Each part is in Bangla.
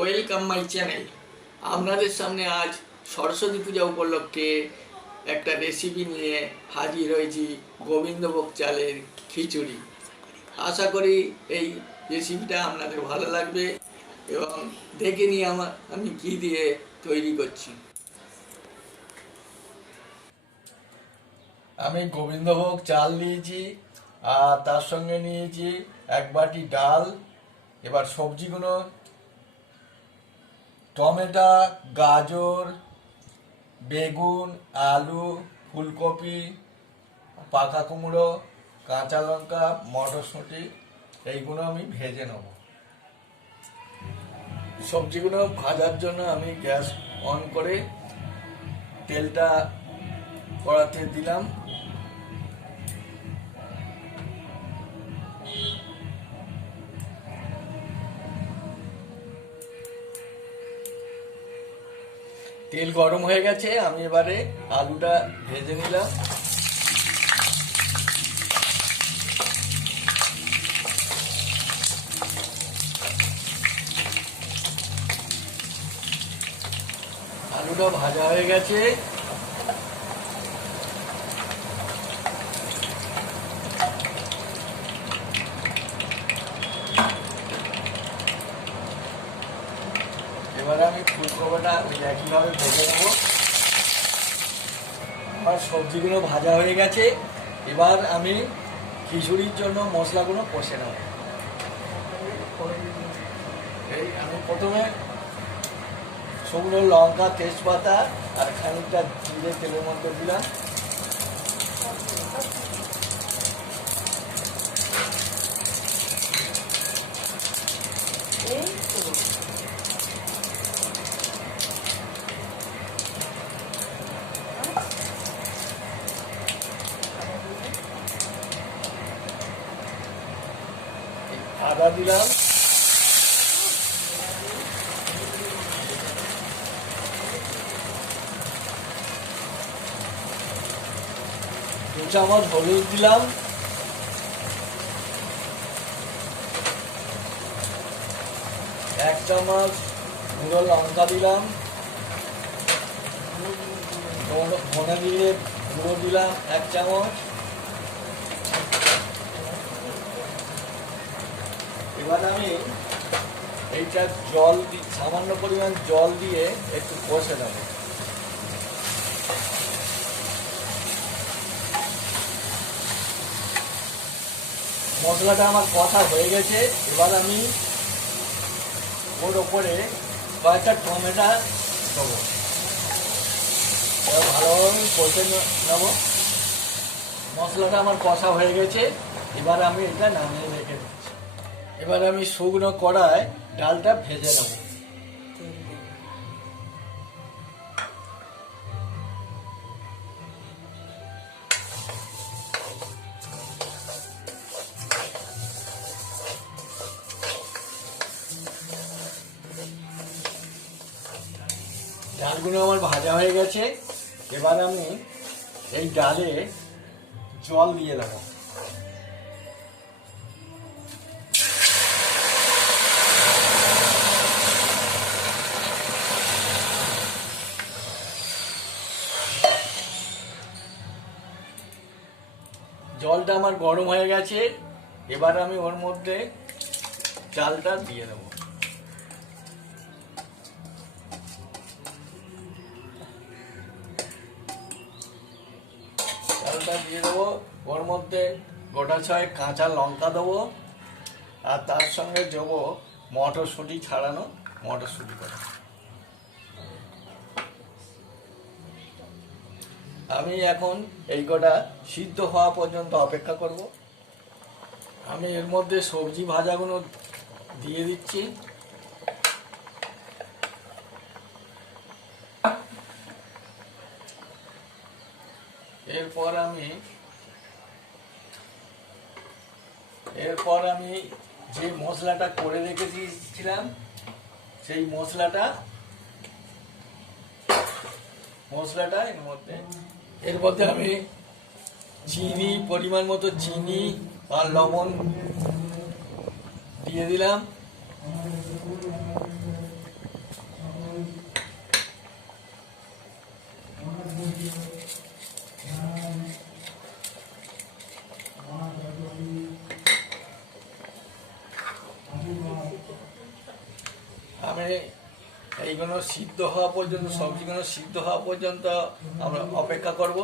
Welcome my channel. আপনাদের সামনে আজ সরস্বতী পূজা উপলক্ষে একটা রেসিপি নিয়ে হাজির হয়েছি, গোবিন্দভোগ চালের খিচুড়ি। আশা করি এই রেসিপিটা আপনাদের ভালো লাগবে এবং দেখে নিয়ে আমি কী দিয়ে তৈরি করছি। আমি গোবিন্দভোগ চাল নিয়েছি আর তার সঙ্গে নিয়েছি এক বাটি ডাল। এবার সবজিগুলো টমেটো, গাজর, বেগুন, আলু, ফুলকপি, পাকা কুমড়ো, কাঁচা লঙ্কা, মটরশুঁটি এইগুলো আমি ভেজে নেব। সবজিগুলো ভাজার জন্য আমি গ্যাস অন করে তেলটা কড়াতে দিলাম। তেল গরম হয়ে গেছে, আমি এবারে আলুটা ভেজে নিলাম। আলুটা ভাজা হয়ে গেছে, এবারে আমি ফুলকপিটা একইভাবে ভেজে নেব। আমার সবজিগুলো ভাজা হয়ে গেছে, এবার আমি খিচুড়ির জন্য মশলাগুলো কষে নেব। এই আমি প্রথমে শুকনো লঙ্কা, তেজপাতা আর খানিকটা জিরে তেলের মধ্যে দিলাম। আদা দিলাম, দু চামচ হলুদ দিলাম, এক চামচ গুঁড়ো লঙ্কা দিলাম, ধনে জিরে গুঁড়ো দিলাম এক চামচ। এবার আমি এইটা সামান্য পরিমাণ জল দিয়ে একটু কষে নেব। মশলাটা আমার কষা হয়ে গেছে, এবার আমি ওর ওপরে কয়েকটা টমেটো দেবো, এবার ভালোভাবে কষে নেব। মশলাটা আমার কষা হয়ে গেছে, এবার আমি এটা নামিয়ে রেখে দিচ্ছি। এবার আমি শুকনো কড়ায় ডালটা ভেজে নেব। ডালগুলো আমার ভাজা হয়ে গেছে, এবার আমি এই ডালে জল দিয়ে দেবো। জলটা আমার গরম হয়ে গেছে, এবার আমি ওর মধ্যে চালটা দিয়ে দেবো। চালটা দিয়ে দেবো, ওর মধ্যে গোটা ছয় কাঁচা লঙ্কা দেবো আর তার সঙ্গে দেবো মটরশুঁটি, ছাড়ানো মটরশুঁটি করে। আমি এখন এই কটা সিদ্ধ হওয়া পর্যন্ত অপেক্ষা করব। আমি এর মধ্যে সবজি ভাজাগুলো দিয়ে দিচ্ছি। এরপর আমি যে মশলাটা করে রেখে দিয়েছিলাম সেই মশলাটা এর মধ্যে আমি চিনি, পরিমাণ মতো চিনি আর লবণ দিয়ে দিলাম। আমি এইগুলো সিদ্ধ হওয়া পর্যন্ত, সবজিগুলো সিদ্ধ হওয়া পর্যন্ত আমরা অপেক্ষা করব।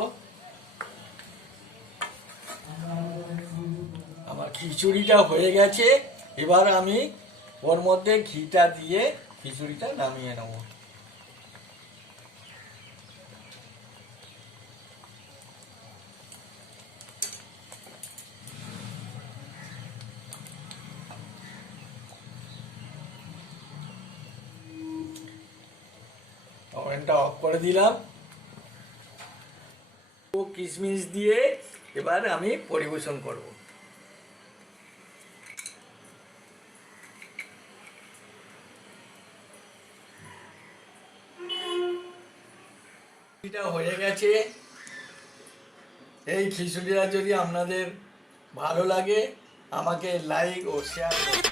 আমার খিচুড়িটা হয়ে গেছে, এবার আমি ওর মধ্যে ঘিটা দিয়ে খিচুড়িটা নামিয়ে নেব। ওভেনটা অফ করে দিলাম। কিশমিশ দিয়ে এবার আমি পরিবেশন করব। খিচুড়িটা হয়ে গেছে। এই খিচুড়িটা যদি আপনাদের ভালো লাগে আমাকে লাইক ও শেয়ার করুন।